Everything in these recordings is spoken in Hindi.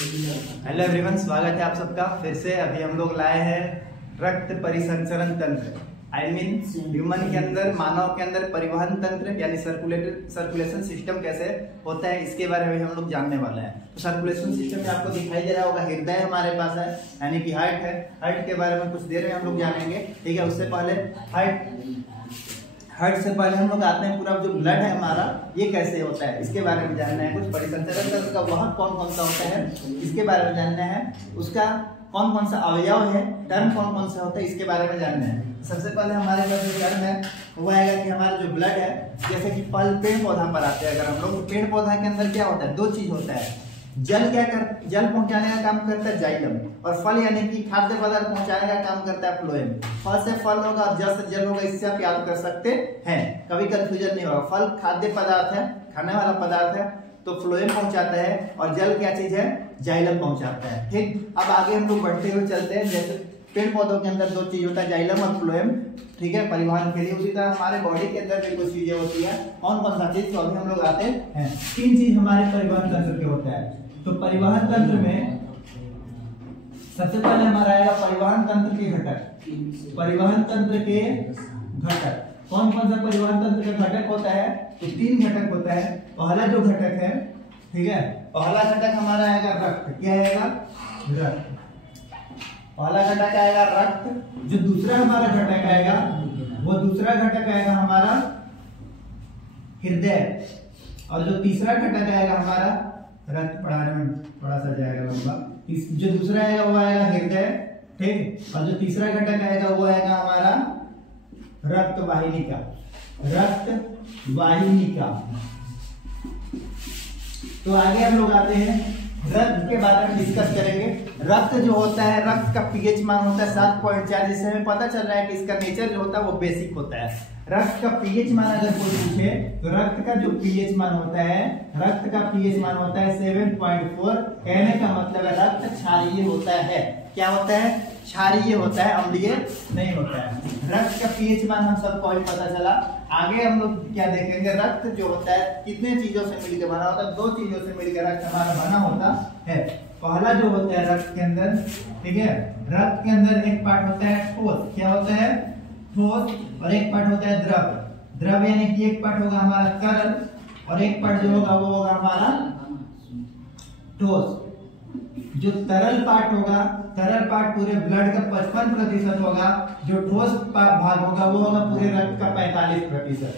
हेलो एवरीवन, स्वागत है आप सबका फिर से। अभी हम लोग लाए हैं रक्त परिसंचरण तंत्र, ह्यूमन के अंदर, मानव के अंदर परिवहन तंत्र यानी सर्कुलेशन सिस्टम कैसे होता है, इसके बारे में हम लोग जानने वाले हैं। तो सर्कुलेशन सिस्टम में आपको दिखाई दे रहा होगा हृदय हमारे पास है, यानी कि हार्ट है। हार्ट के बारे में कुछ देर में हम लोग जानेंगे, ठीक है। उससे पहले हार्ट से पहले हम लोग आते हैं पूरा जो ब्लड है हमारा, ये कैसे होता है इसके बारे में जानना है। कुछ परिसंचरण तंत्र का वह कौन कौन सा होता है इसके बारे में जानना है। उसका कौन कौन सा अवयव है, टर्म कौन कौन सा होता है इसके बारे में जानना है। सबसे पहले हमारे पास जो टर्म है वो आएगा कि हमारा जो ब्लड है, जैसे कि फल पेड़ पौधा पर आते हैं अगर हम लोग, पेड़ पौधा के अंदर क्या होता है, दो चीज होता है। जल जल पहुंचाने का काम करता है जाइलम, और फल यानी कि खाद्य पदार्थ पहुंचाने का काम करता है फ्लोएम। फल से फल होगा और जल से जल होगा, इससे आप याद कर सकते हैं, कभी कंफ्यूजन नहीं होगा। फल खाद्य पदार्थ है, खाने वाला पदार्थ है, तो फ्लोएम पहुंचाता है, और जल क्या चीज है, जाइलम पहुंचाता है, ठीक। अब आगे हम लोग बढ़ते हुए चलते हैं। जैसे पेड़ पौधों के अंदर दो चीज होता है, जाइलम और फ्लोएम, ठीक है, परिवहन के लिए। उसी तरह हमारे बॉडी के अंदर भी कुछ चीजें होती है। कौन कौन सा चीज, तो अभी हम लोग आते हैं। तीन चीज हमारे परिवहन तंत्र के होता है। तो परिवहन तंत्र में सबसे पहले हमारा आएगा परिवहन तंत्र के घटक। परिवहन तंत्र के घटक कौन कौन सा परिवहन तंत्र का घटक होता है, तो तीन घटक होता है। पहला जो घटक है, ठीक है, पहला घटक हमारा आएगा रक्त। क्या आएगा, रक्त। पहला घटक आएगा रक्त। जो दूसरा हमारा घटक आएगा, वो दूसरा घटक आएगा हमारा हृदय, और जो तीसरा घटक आएगा हमारा, रक्त पढ़ाने में थोड़ा सा जाएगा लंबा, जो दूसरा आएगा वो आएगा हृदय, ठीक। और जो तीसरा घटक आएगा वो आएगा हमारा रक्त वाहिनी का। तो आगे हम लोग आते हैं, रक्त के बारे में डिस्कस करेंगे। रक्त जो होता है, रक्त का पीएच मान होता है 7.4, जिससे हमें पता चल रहा है कि इसका नेचर जो होता है वो बेसिक होता है। रक्त का पीएच मान अगर कोई पूछे, तो रक्त का जो पीएच मान होता है, रक्त का पीएच मान होता है 7.4। कहने का मतलब है रक्त क्षारीय होता है। क्या होता है, क्षारीय होता है, अम्लीय नहीं होता है। रक्त का पीएच मान हम सबको अभी पता चला। आगे हम लोग क्या देखेंगे, रक्त जो होता है कितने चीजों से मिलकर बना होता है, दो चीजों से मिलकर रक्त हमारा बना होता है। पहला जो होता है रक्त के अंदर, ठीक है, रक्त के अंदर एक पार्ट होता है ठोस। क्या होता है, ठोस, और एक पार्ट होता है द्रव। द्रव यानी कि एक पार्ट होगा हमारा तरल, और एक पार्ट जो होगा वो होगा हमारा ठोस। जो तरल पार्ट होगा, तरल पार्ट पूरे ब्लड का 55% होगा। जो ठोस भाग होगा वो होगा पूरे रक्त का 45%,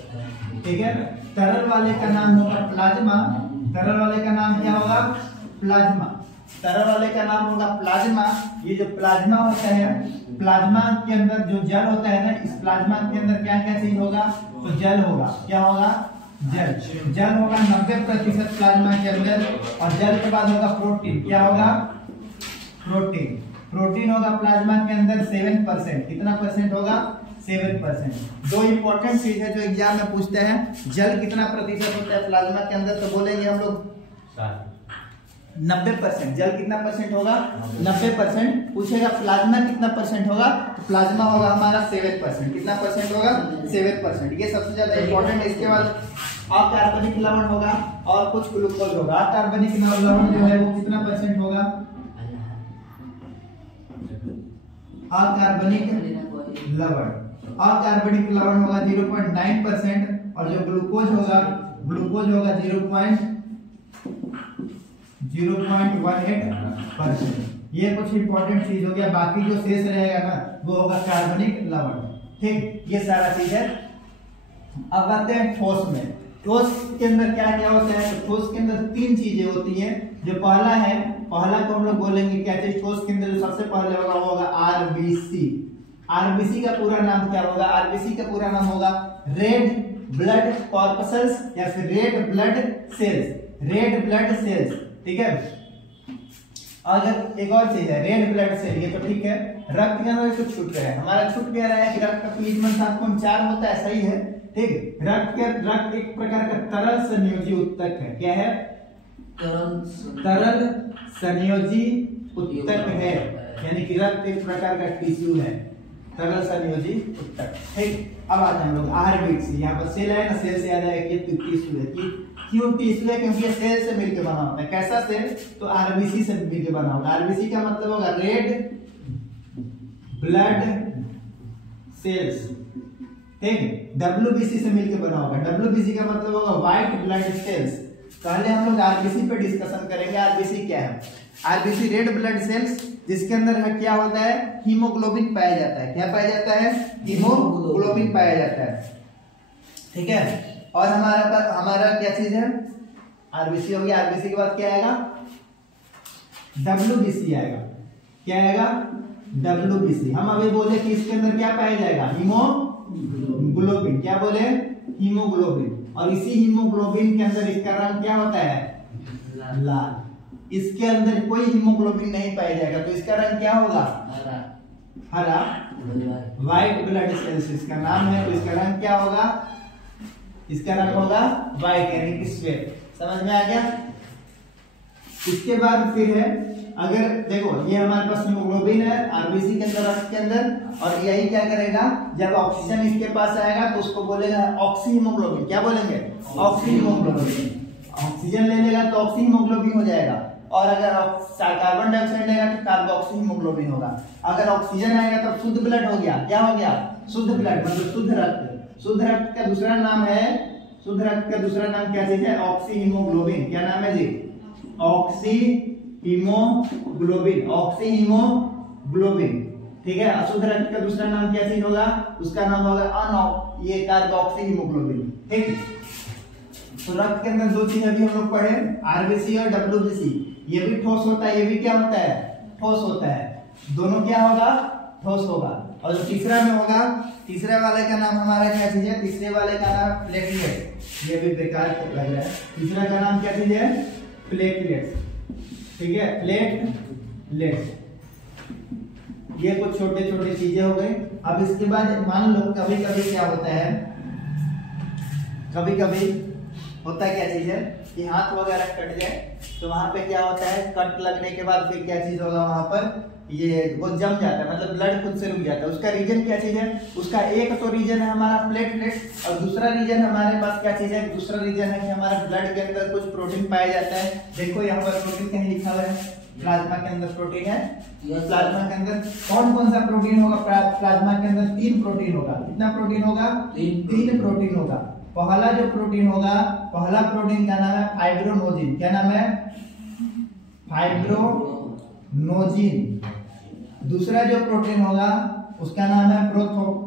ठीक है। तरल वाले का नाम होगा प्लाज्मा। तरल वाले का नाम क्या होगा, प्लाज्मा। तरल वाले का नाम होगा प्लाज्मा। ये जो प्लाज्मा होता है, प्लाज्मा के अंदर जो जल होता है ना, इस प्लाज्मा के अंदर क्या क्या चीज होगा, तो जल होगा। क्या होगा, जल। जल होगा 90% प्लाज्मा के अंदर, और जल के बाद होगा प्रोटीन। क्या होगा, प्रोटीन। प्रोटीन होगा प्लाज्मा के अंदर 7%। कितना परसेंट होगा, 7%। दो इंपॉर्टेंट चीज है जो एग्जाम में पूछते हैं, जल कितना प्रतिशत होता है प्लाज्मा के अंदर, तो बोलेंगे हम लोग 90%। जल कितना परसेंट होगा, 90%। पूछेगा प्लाज्मा कितना परसेंट होगा, तो प्लाज्मा होगा हमारा 7%। कितना परसेंट होगा, 7%। ये सबसे ज्यादा इंपॉर्टेंट है। इसके बाद अकार्बनिक लवण होगा और कुछ ग्लूकोज होगा। अकार्बनिक लवण जो है वो कितना परसेंट होगा, अकार्बनिक लवण होगा 0.9%, और जो ग्लूकोज होगा 0.18%। ये कुछ इंपॉर्टेंट चीज हो गया। बाकी जो शेष रहेगा ना वो होगा कार्बनिक लवण, ठीक। ये सारा चीज है। अब आते हैं ठोस में। ठोस के अंदर क्या क्या होता है, तो ठोस के अंदर तीन चीजें होती हैं। जो पहला को हम लोग बोलेंगे क्या चीज, ठोस के अंदर जो सबसे पहले होगा वो होगा आरबीसी। आरबीसी का पूरा नाम क्या होगा, आरबीसी का पूरा नाम होगा रेड ब्लड कॉर्पसल्स, या फिर रेड ब्लड सेल्स, ठीक है। अगर एक और चीज है रेड ब्लड सेल, ये तो ठीक है। रक्त के अंदर कुछ छूट रहा है, हमारा छूट गया है कि रक्त का पीएच मान 7.4 होता है, सही है, ठीक। रक्त एक प्रकार का तरल संयोजी उत्तक है। क्या है, तरल संयोजी उत्तक है, यानी कि रक्त एक प्रकार का टिश्यू है, तरल संयोजी ऊतक। ठीक, अब आते हैं हम लोग आरबीसी। यहाँ पर सेल है ना, सेल से याद आएगा कि टिश्यू है, कि क्यों टिश्यू है, क्योंकि ये सेल से मिलकर बना होता है। कैसा सेल? तो आरबीसी से मिलकर बना होगा। आरबीसी का मतलब होगा रेड ब्लड सेल्स। ठीक, डब्ल्यूबीसी से मिलकर बना होगा। डब्ल्यूबीसी का मतलब होगा व्हाइट ब्लड सेल्स। पहले हम लोग आरबीसी पे डिस्कशन करेंगे। आरबीसी क्या है? आरबीसी रेड ब्लड सेल्स, जिसके अंदर क्या होता है? हीमोग्लोबिन पाया जाता है। क्या पाया जाता है? हीमोग्लोबिन पाया जाता है। ठीक है, और हमारा क्या चीज है? आरबीसी हो गया। आरबीसी के बाद क्या आएगा? डब्ल्यूबीसी आएगा। क्या आएगा? डब्ल्यूबीसी। हम अभी बोले कि इसके अंदर क्या पाया जाएगा? हीमोग्लोबिन। क्या बोले? हीमोग्लोबिन। और इसी हीमोग्लोबिन के अंदर इसका रंग क्या होता है? लाल। इसके अंदर कोई हीमोग्लोबिन नहीं पाया जाएगा, तो इसका रंग क्या होगा? हरा। व्हाइट ब्लड सेल्स इसका नाम है, तो इसका रंग क्या होगा? इसका रंग होगा व्हाइट, यानी कि श्वेत। समझ में आ गया? इसके बाद फिर है, अगर देखो ये हमारे पास हीमोग्लोबिन है आरबीसी के अंदर, रक्त के अंदर, और यही क्या करेगा? जब ऑक्सीजन इसके पास आएगा तो उसको बोलेगा ऑक्सी हीमोग्लोबिन। क्या बोलेंगे? Oxy haemoglobin. ऑक्सीजन ले लेगा तो ऑक्सी हीमोग्लोबिन हो जाएगा, और अगर कार्बन डाइऑक्साइड लेगा तो कार्बोक्सी हीमोग्लोबिन होगा। अगर ऑक्सीजन आएगा तो शुद्ध ब्लड हो गया। क्या हो गया? शुद्ध ब्लड, मतलब शुद्ध रक्त। शुद्ध रक्त का दूसरा नाम है, शुद्ध रक्त का दूसरा नाम क्या चीज है? Oxy haemoglobin. क्या नाम है जी? Oxy haemoglobin. Oxy haemoglobin. ठीक है, अशुद्ध रक्त का दूसरा नाम क्या चीज होगा? उसका नाम होगा ये कार्बोक्सी हीमोग्लोबिन। ठीक, तो रक्त के अंदर दो चीज अभी हम लोग पढ़े, आरबीसी और डब्ल्यूबीसी। ये भी ठोस होता है, ये भी क्या होता है? ठोस होता है। दोनों क्या होगा? ठोस होगा। और जो तीसरा में होगा, तीसरे वाले का नाम हमारा क्या चीज है? तीसरे वाले का नाम प्लेटलेट। ये भी बेकार लग रहा है। तीसरा का नाम क्या चीज है? प्लेटलेट्स। ठीक है, प्लेटलेट्स। ये कुछ छोटे छोटे चीजें हो गई। अब इसके बाद मान लो कभी कभी क्या होता है, कभी कभी होता है क्या चीज है कि हाथ वगैरह कट जाए, तो वहां पे क्या होता है? कट लगने के बाद फिर क्या चीज होगा? वहां पर ये वो जम जाता है, मतलब ब्लड खुद से रुक जाता है। उसका रीजन क्या चीज है? उसका एक तो रीजन है हमारा प्लेटलेट, और दूसरा रीजन हमारे पास क्या चीज है? दूसरा रीजन है कि हमारे ब्लड के अंदर कुछ प्रोटीन पाया जाता है। देखो यहाँ पर प्रोटीन कहीं लिखा हुआ है, प्लाज्मा के अंदर प्रोटीन है। प्लाज्मा के अंदर कौन कौन सा प्रोटीन होगा? प्लाज्मा के अंदर 3 प्रोटीन होगा। कितना प्रोटीन होगा? 3 प्रोटीन होगा। पहला जो प्रोटीन होगा, पहला प्रोटीन का नाम है फाइब्रोनोजिन। क्या नाम है? फाइब्रोनोजिन। दूसरा जो प्रोटीन होगा उसका नाम है प्रोथ्रोम्बिन।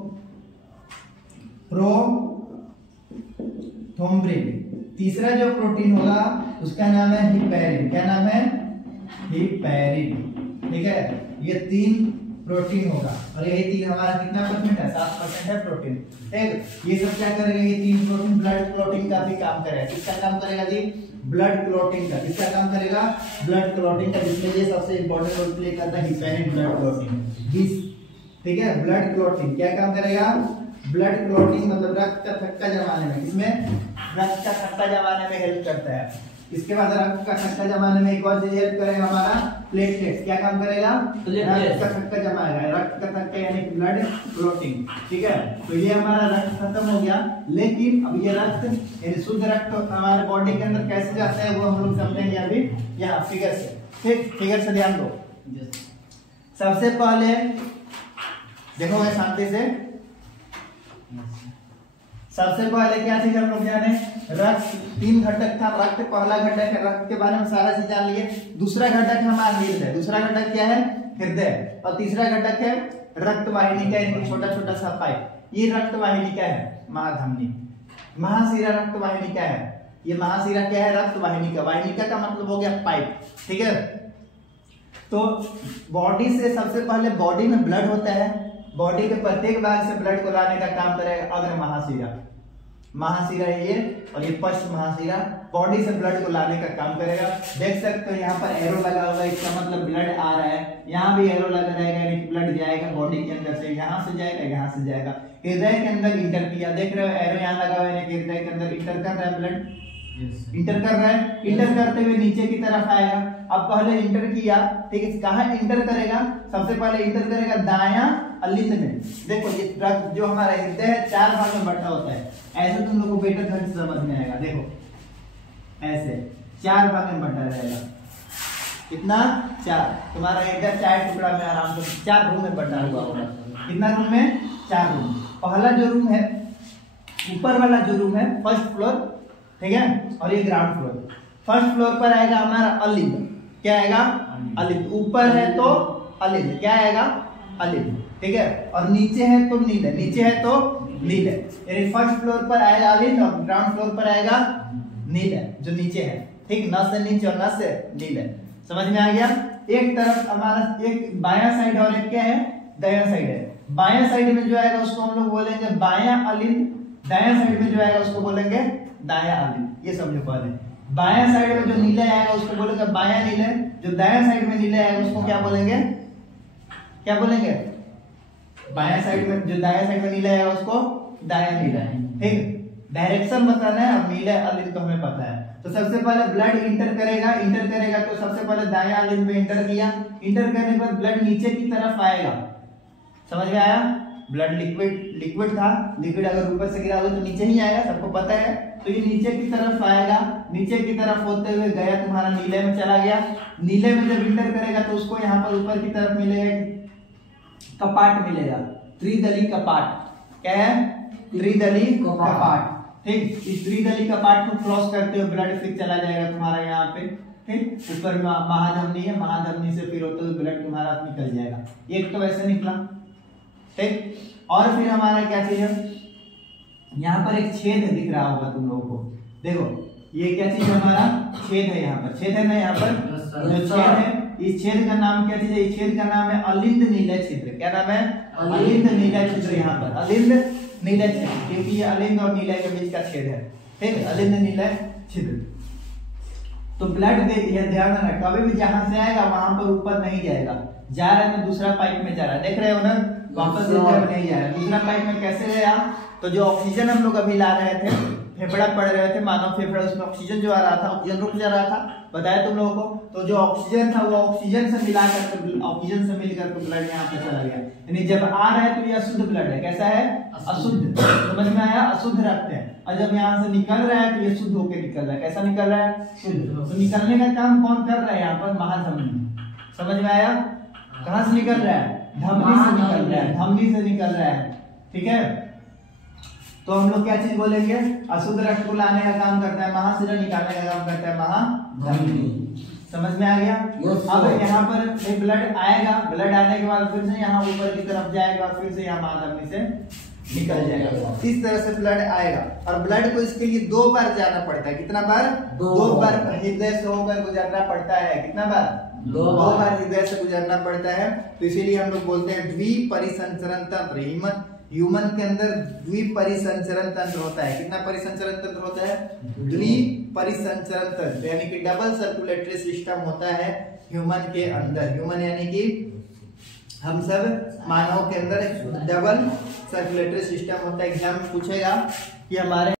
तीसरा जो प्रोटीन होगा उसका नाम है हिपैरिन। क्या नाम है? हिपैरिन। ठीक है, ये 3 प्रोटीन होगा, और यही 3 हमारा कितना परसेंट है? 7% है प्रोटीन। ठीक, ये सब क्या करेगा? ये 3 प्रोटीन ब्लड क्लॉटिंग का भी काम करेगा। किसका काम करेगा जी? ब्लड क्लॉटिंग का। किसका काम करेगा? ब्लड क्लॉटिंग का, जिसमें ये सबसे इंपॉर्टेंट रोल प्ले करता है हिपैरिन ब्लड क्लॉटिंग। ठीक है, ब्लड क्लॉटिंग क्या काम करेगा? ब्लड क्लॉटिंग मतलब रक्त का थक्का जमाने में, इसमें रक्त का थक्का जमाने में हेल्प करता है। इसके बाद रक्त का थक्का जमाने में एक और चीज हेल्प करेगा हमारा प्लेटलेट्स। क्या काम करेगा? रक्त का थक्का जमाएगा। रक्त का थक्का यानी ब्लड क्लॉटिंग। ठीक है, तो ये हमारा रक्त खत्म हो गया, लेकिन अब ये रक्त यानी शुद्ध रक्त हमारे बॉडी के अंदर कैसे जाता है वो हम लोग समझेंगे अभी यहाँ फिगर से। ठीक, फिगर से ध्यान दो। सबसे पहले देखोगे शांति से, सबसे पहले क्या चीज हम लोग जाने? रक्त 3 घटक था। रक्त पहला घटक है, रक्त के बारे में सारा चीज जान लिए। दूसरा घटक हमारा हृदय। दूसरा घटक क्या है? हृदय। और तीसरा घटक है रक्त वाहिनी का, छोटा छोटा सा पाइप। ये रक्त वाहिनी क्या है? महाधमनी। महाशिरा रक्त वाहिनी क्या है? ये महाशिरा क्या है? रक्त वाहिनी का। वाहिनिका का मतलब हो गया पाइप। ठीक है, तो बॉडी से सबसे पहले बॉडी में ब्लड होता है। बॉडी के प्रत्येक भाग से ब्लड को लाने का काम करेगा अग्र महाशिरा। महाशिरा ये, और ये पश्च महाशिरा बॉडी से ब्लड को लाने का काम करेगा। देख सकते हो यहाँ पर एरो लगा हुआ है, इसका मतलब ब्लड आ रहा है। यहाँ भी एरो लगा रहेगा, यानी कि ब्लड जाएगा बॉडी के अंदर से, यहाँ से जाएगा, यहाँ से जाएगा। हृदय के अंदर इंटर किया, देख रहे हो एरो यहाँ लगा हुआ है, हृदय के अंदर इंटर कर रहा है ब्लड। इंटर कर रहा है, इंटर करते हुए नीचे की तरफ आएगा। अब पहले इंटर किया, ठीक है, कहाँ इंटर करेगा? सबसे पहले इंटर करेगा दायां अलिंद में। देखो ये रक्त जो हमारा हृदय है 4 भाग में बंटा होता है, ऐसे तुम लोग को बेटर ढंग से समझ में आएगा। देखो ऐसे 4 भाग में बंटा रहेगा, कितना 4। तुम्हारा हृदय 4 टुकड़ा में आराम से 4 रूम में बंटा हुआ होगा। कितना रूम में? 4 रूम। पहला जो रूम है, ऊपर वाला जो रूम है फर्स्ट फ्लोर, ठीक है, और ये ग्राउंड फ्लोर। फर्स्ट फ्लोर पर आएगा हमारा अलिंद, क्या आएगा? अलिंद। ऊपर है तो अलिंद, क्या आएगा? अलिंद, ठीक है। और नीचे है तो नील, नीचे है तो नील, यानी फर्स्ट फ्लोर पर आएगा अलिंद और ग्राउंड फ्लोर पर आएगा नील जो नीचे है, ठीक। न से नीचे और न से नील, समझ में आ गया। एक तरफ हमारा एक बायां साइड और एक क्या है? दायां साइड है। बायां साइड में जो आएगा उसको हम लोग बोलेंगे बायां अलिंद, दायां साइड में जो आएगा उसको बोलेंगे दायां अलिंद। ये समझो पहले, बायां साइड में जो नीला आएगा उसको बोलेंगे बायां नीला, जो दायां साइड में नीला आएगा उसको क्या बोलेंगे? क्या बोलेंगे? बायां साइड में जो दायां साइड में नीला आएगा उसको दायां नीला, ठीक। डायरेक्शन बताना है, और नीला अलिंद तो हमें पता है। तो सबसे पहले ब्लड इंटर करेगा तो सबसे पहले दायां अलिंद में इंटर किया, इंटर करने के बाद ब्लड नीचे की तरफ आएगा, समझ में आया। ब्लड लिक्विड था, लिक्विड अगर ऊपर से गिरा हो तो नीचे ही आएगा, सबको पता है। तो ये नीचे की तरफ आएगा, नीचे की तरफ होते हुए गया तुम्हारा नीले में चला गया। नीले में जब इंटर करेगा तो उसको यहाँ पर ऊपर की तरफ मिलेगा कपाट मिलेगा, त्रिदली कपाट। क्या है? त्रिदली कपाट, ठीक। इस त्रिदली कपाट को क्रॉस करते हुए ब्लड फिर चला जाएगा तुम्हारा यहाँ पे, ठीक। ऊपर महाधमनी है, महाधमनी से फिर होते हुए ब्लड तुम्हारा निकल जाएगा। एक तो वैसे निकला, ठीक। और फिर हमारा क्या चीज है, यहाँ पर एक छेद दिख रहा होगा तुम लोगों को। देखो ये क्या चीज हमारा? छेद है। यहाँ पर छेद है ना, यहाँ पर जो छेद है, इस छेद का नाम क्या चीज है? इस छेद का नाम है अलिंद नीला छिद्र। क्या नाम है? अलिंद नीला छिद्र। यहाँ पर अलिंद नीला छिद्र, क्योंकि ये अलिंद और नीला के बीच का छेद है, ठीक। अलिंद नीला छिद्र। तो ब्लड ध्यान रखना, कभी भी जहां से आएगा वहां पर ऊपर नहीं जाएगा, जा रहा है तो दूसरा पाइप में जा रहा है, देख रहे हो ना, वापस नहीं जा रहा है। दूसरा पाइप में कैसे गया? तो जो ऑक्सीजन हम लोग अभी ला रहे थे, फेफड़ा पढ़ रहे थे, मानव फेफड़ा, उसमें ऑक्सीजन जो आ रहा था, ऑक्सीजन रुक जा रहा था, बताया तुम लोगों को। तो जो ऑक्सीजन था वो ऑक्सीजन से मिलाकर, ऑक्सीजन से मिलकर तो ब्लड यहाँ पे चला गया। यानी जब आ रहा है तो ये अशुद्ध ब्लड है। कैसा है? अशुद्ध। समझ में आया? अशुद्ध रक्त है। और जब यहाँ से निकल रहा है तो ये शुद्ध होकर निकल रहा है। कैसा निकल रहा है? शुद्ध। तो निकलने का काम कौन कर रहा है यहाँ पर? महाधमनी। समझ में आया? कहाँ से निकल रहा है? धमनी से निकल रहा है, धमनी से निकल रहा है, ठीक है। तो हम लोग क्या चीज बोलेंगे? अशुद्ध रक्त को लाने का काम करता है महाशिरा, निकालने का काम करता है महाधमनी। समझ में आ गया? अब यहाँ पर ब्लड आएगा, ब्लड आने के बाद फिर से यहाँ ऊपर की तरफ जाएगा, फिर से यहाँ महाधमनी से निकल जाएगा। इस तरह से ब्लड आएगा। और ब्लड को इसके लिए 2 बार जाना पड़ता है। कितना बार? 2 बार हृदय से होकर गुजरना पड़ता है। कितना बार? 2 बार हृदय से गुजरना पड़ता है। तो इसीलिए हम लोग बोलते हैं द्विपरिसंचरण तंत्र। ह्यूमन के अंदर द्विपरिसंचरण तंत्र होता है। कितना परिसंचरण तंत्र होता है? द्विपरिसंचरण तंत्र, यानी कि डबल सर्कुलेटरी सिस्टम होता है ह्यूमन के अंदर। ह्यूमन यानी कि हम सब मानव के अंदर डबल सर्कुलेटरी सिस्टम होता है। एग्जाम में पूछेगा कि हमारे